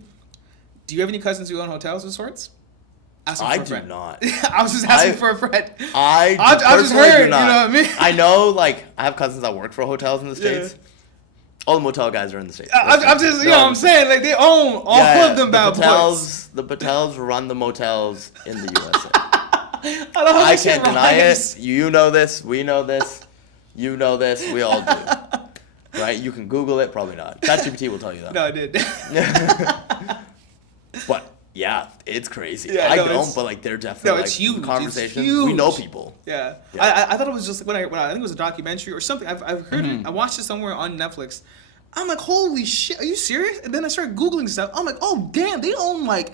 do you have any cousins who own hotels of sorts? Asking I for a do friend. not. I was just asking I- for a friend. I just personally do heard, you not. know what I mean? I know, like, I have cousins that work for hotels in the Yeah. States. All the motel guys are in the States. I'm just, you know what I'm saying? Like, they own all of them bad boys. The Patels run the motels in the USA. I don't know how I this shit can't deny rhymes. it. You know this. We know this. You know this. We all do. Right? You can Google it. Probably not. ChatGPT will tell you that. No, I did. But, yeah, It's crazy. Yeah, I no, don't, but like they're definitely it's like huge. conversations. It's huge. We know people. Yeah. Yeah. I thought it was just like when I think it was a documentary or something. I've heard it. I watched it somewhere on Netflix. I'm like, holy shit, are you serious? And then I started Googling stuff. I'm like, oh, damn, they own like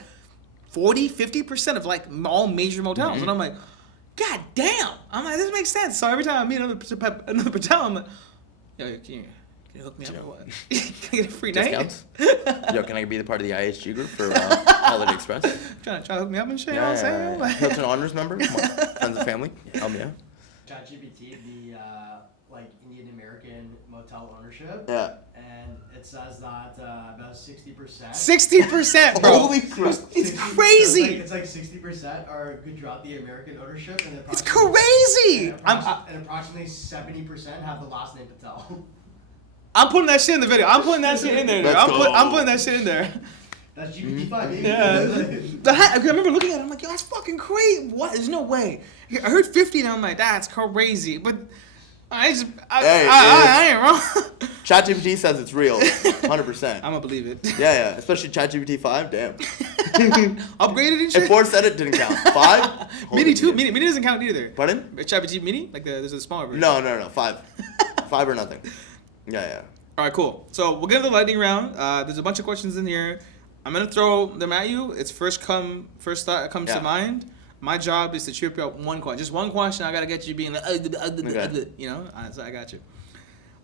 40-50% of like all major motels. And I'm like, God damn. I'm like, this makes sense. So every time I meet another Patel, I'm like, yo, can you hook me up or what? Can I get a free Discounts? night? Yo, can I be the part of the IHG group for Holiday Express? Trying to hook me up and shit, you know what I'm saying? Hilton Honors member? Come on. Friends and family? Help me out. ChatGPT, the like Indian American motel ownership. Yeah. And it says that about 60%. 60%, bro. Holy crap. It's crazy. It's like 60% are good throughout the American ownership, and It's crazy. and approximately 70% have the last name Patel. I'm putting that shit in the video. I'm putting that shit in there. Let's go. I'm putting that shit in there. That's GPT-5, baby. Yeah. I remember looking at it. I'm like, yo, that's fucking crazy. What? There's no way. I heard 50 and I'm like, that's crazy. But I ain't wrong. ChatGPT says it's real. 100%. I'm gonna believe it. Yeah. Especially ChatGPT 5. Damn. Upgraded and shit. And 4 said it didn't count. 5? Mini too. Mini doesn't count either. Pardon? ChatGPT Mini, like there's a smaller version. No. 5. 5 or nothing. Yeah. All right, cool. So we'll get into the lightning round. There's a bunch of questions in here. I'm gonna throw them at you. It's first thought that comes to mind. My job is to trip you up one question. Just one question. I gotta get you being like, you know. So I got you.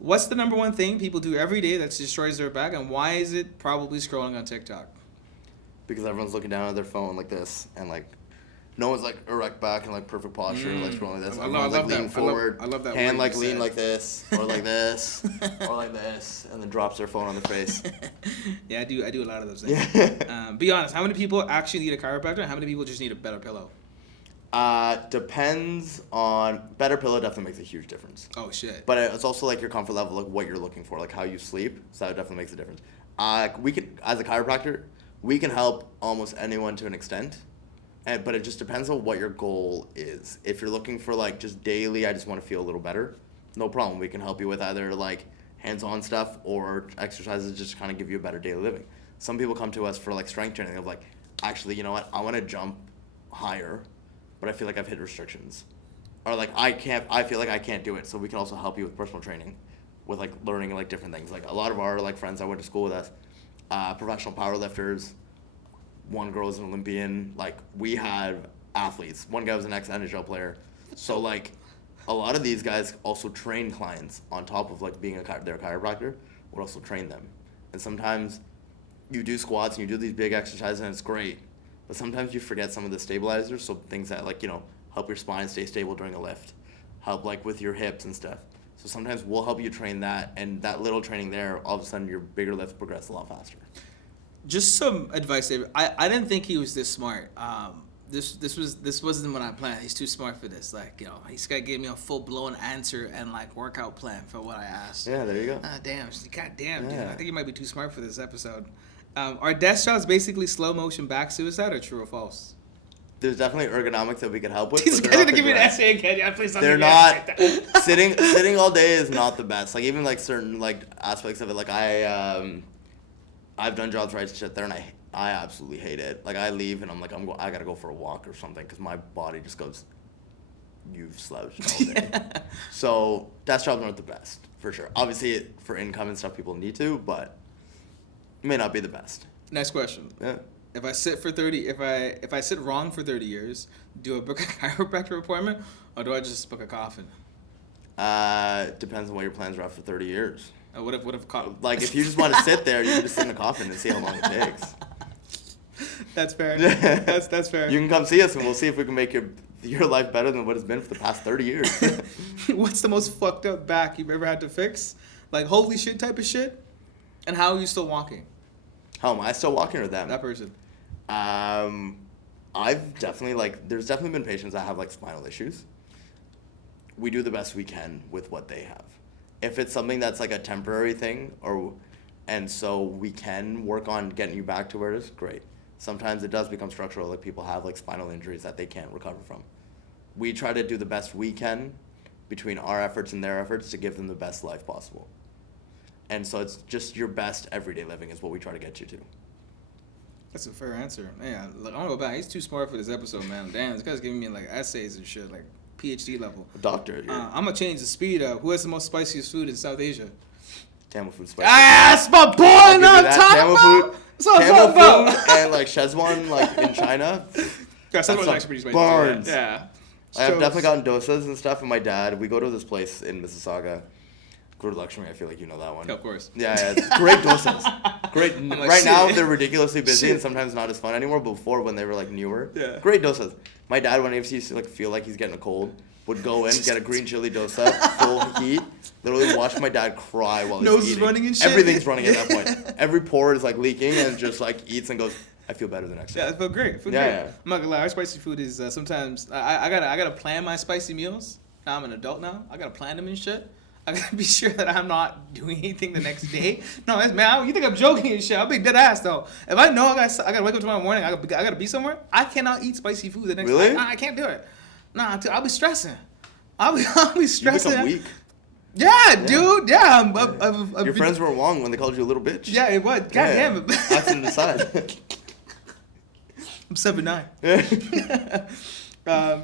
What's the number one thing people do every day that destroys their back, and why is it probably scrolling on TikTok? Because everyone's looking down at their phone like this, and like no one's like erect back and like perfect posture, like scrolling like this. Everyone's like leaning forward. I love that. Hand like lean like this, or like this, or like this, and then drops their phone on their face. Yeah, I do a lot of those things. Yeah. Be honest. How many people actually need a chiropractor, and how many people just need a better pillow? Depends on better pillow. Definitely makes a huge difference. Oh shit. But it's also like your comfort level, like what you're looking for, like how you sleep. So that definitely makes a difference. We can, as a chiropractor, we can help almost anyone to an extent. But it just depends on what your goal is. If you're looking for like just daily, I just want to feel a little better, no problem. We can help you with either like hands-on stuff or exercises just to kind of give you a better daily living. Some people come to us for like strength training. They're like, actually, you know what? I want to jump higher, but I feel like I've hit restrictions. Or like I feel like I can't do it. So we can also help you with personal training, with like learning like different things. Like a lot of our like friends that went to school with us, professional powerlifters. One girl is an Olympian. Like we have athletes. One guy was an ex-NHL player. So like a lot of these guys also train clients on top of like being their chiropractor, would also train them. And sometimes you do squats and you do these big exercises and it's great. But sometimes you forget some of the stabilizers, so things that like, you know, help your spine stay stable during a lift, help like with your hips and stuff. So sometimes we'll help you train that, and that little training there, all of a sudden your bigger lifts progress a lot faster. Just some advice, David. I didn't think he was this smart. This wasn't what I planned. He's too smart for this. Like, you know, he's got to give me a full blown answer and like workout plan for what I asked. Yeah, there you go. Damn, goddamn, dude. Yeah. I think you might be too smart for this episode. Are death shots basically slow motion back suicide, or true or false? There's definitely ergonomics that we could help with. These but guys they're gonna not give me the an best. essay again. Yeah, please don't They're give me an not essay like that. sitting all day is not the best. Like even like certain like aspects of it. Like I've done jobs where I sit there and I absolutely hate it. Like I leave and I'm like I gotta go for a walk or something because my body just goes, you've slouched all day. So desk jobs aren't the best for sure. Obviously for income and stuff people need to, but it may not be the best. Next question. Yeah. If I sit wrong for 30 years, do I book a chiropractor appointment or do I just book a coffin? Depends on what your plans are after 30 years. What if Like if you just want to sit there, you can just sit in a coffin and see how long it takes. That's fair. That's fair. You can come see us and we'll see if we can make your life better than what it's been for the past 30 years. What's the most fucked up back you've ever had to fix? Like holy shit type of shit? And how are you still walking? How am I still walking or them? That person. I've definitely there's definitely been patients that have like spinal issues. We do the best we can with what they have. If it's something that's like a temporary thing and so we can work on getting you back to where it is, great. Sometimes it does become structural, like people have like spinal injuries that they can't recover from. We try to do the best we can between our efforts and their efforts to give them the best life possible. And so it's just your best everyday living is what we try to get you to. That's a fair answer. Yeah, look, I'm gonna go back. He's too smart for this episode, man. Damn, this guy's giving me like essays and shit, like PhD level. Doctor. I'm gonna change the speed up. Who has the most spiciest food in South Asia? Tamil food spicy. That's my boy. I'll I'm give you that. talking Tamil about. food. That's what I'm Tamil talking about. food and like Szechuan, like in China. Yeah, someone's some actually pretty spicy. burns. Yeah. I have So- definitely gotten dosas and stuff. And my dad, we go to this place in Mississauga. Good Luxury. I feel like you know that one. Of course. Yeah, it's great dosas. Great. like, Right now shit. they're ridiculously busy Shit. and sometimes not as fun anymore. But before, when they were like newer, Yeah. great dosas. My dad, whenever he used to like feel like he's getting a cold, would go in, get a green chili dosa, full heat. Literally watch my dad cry while Nose he's is eating. running and shit. Everything's running at that point. Every pore is like leaking and just like eats and goes, I feel better the next day. Yeah, it felt great. Yeah, great. yeah. I'm not gonna lie, our spicy food is sometimes I gotta plan my spicy meals. Now I'm an adult now. I gotta plan them and shit. I gotta be sure that I'm not doing anything the next day. No, man, you think I'm joking and shit? I'll be dead ass though. If I know I gotta wake up tomorrow morning, I gotta be somewhere. I cannot eat spicy food the next day. Really? Nah, I can't do it. Nah, dude, I'll be stressing. I'll be You stressing. become weak. Yeah, dude. Yeah, Your friends were wrong when they called you a little bitch. Yeah, it was. God damn it. Accident aside. I'm 7'9".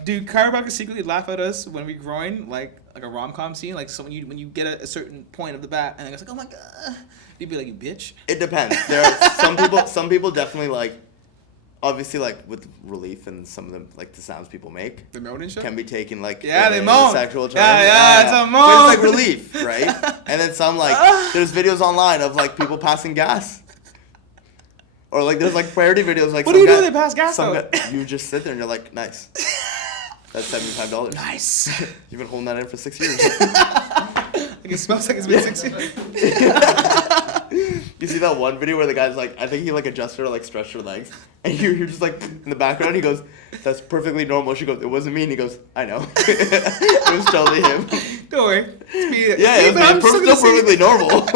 Dude, chiropractors secretly laugh at us when we groin like a rom-com scene, like so when you get a certain point of the bat and it's like, oh my god, you'd be like, you bitch. It depends. There are some people definitely like, obviously like with relief and some of them like the sounds people make The moan and shit. can be taken like Yeah, they in moan. sexual terms. Yeah, it's a moan. But it's like relief, right? And then some like there's videos online of like people passing gas. Or like there's like parody videos like What some do you do guy- when they pass gas some though? guy- you just sit there and you're like, nice. That's $75. Nice. You've been holding that in for 6 years. Like it smells like it's been 6 years. You see that one video where the guy's like, I think he like adjusted or like stretched her legs, and you're just like in the background. He goes, "That's perfectly normal." She goes, "It wasn't me." And he goes, "I know." It was totally him. Don't worry. It's me. Yeah, it was But me. I'm still Still gonna perfectly normal.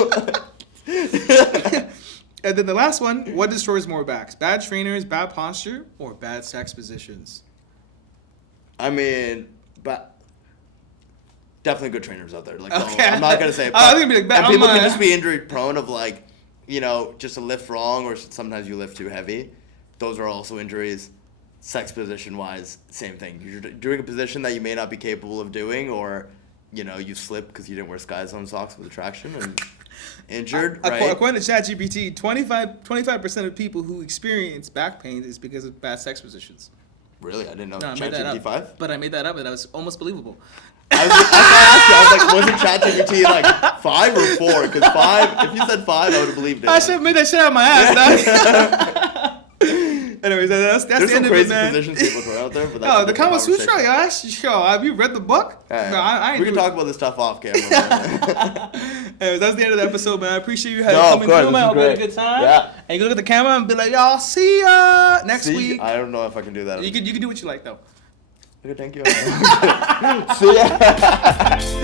And then the last one, what destroys more backs? Bad trainers, bad posture, or bad sex positions? I mean, but definitely good trainers out there. Like, Okay. I'm not gonna say. It, I think it'd be like, and people I'm, can just be injury prone of like, you know, just a lift wrong, or sometimes you lift too heavy. Those are also injuries. Sex position wise, same thing. You're doing a position that you may not be capable of doing, or you know, you slip because you didn't wear Sky Zone socks with traction and injured, right? According to ChatGPT, 25% of people who experience back pain is because of bad sex positions. Really, I didn't know. No, I made that ChatGPT up. 5. But I made that up, and that was almost believable. I was like, wasn't ChatGPT like 5 or 4? Because 5, if you said 5, I would have believed it. I should have made that shit out of my ass, dog. Anyways, that's There's the end some of it, crazy man. positions people throw out there, but that's Oh, a the different Kama Sutra, conversation. yo, have you read the book? Yeah, No, yeah. I ain't We can do it. talk about this stuff off camera. Man. Anyways, that's the end of the episode, man. I appreciate you No, of coming course, through, man. this is I hope you had a great. good time. Yeah. And you can look at the camera and be like, y'all, see ya next See, week. I don't know if I can do that. You can do what you like, though. Okay, thank you. See ya.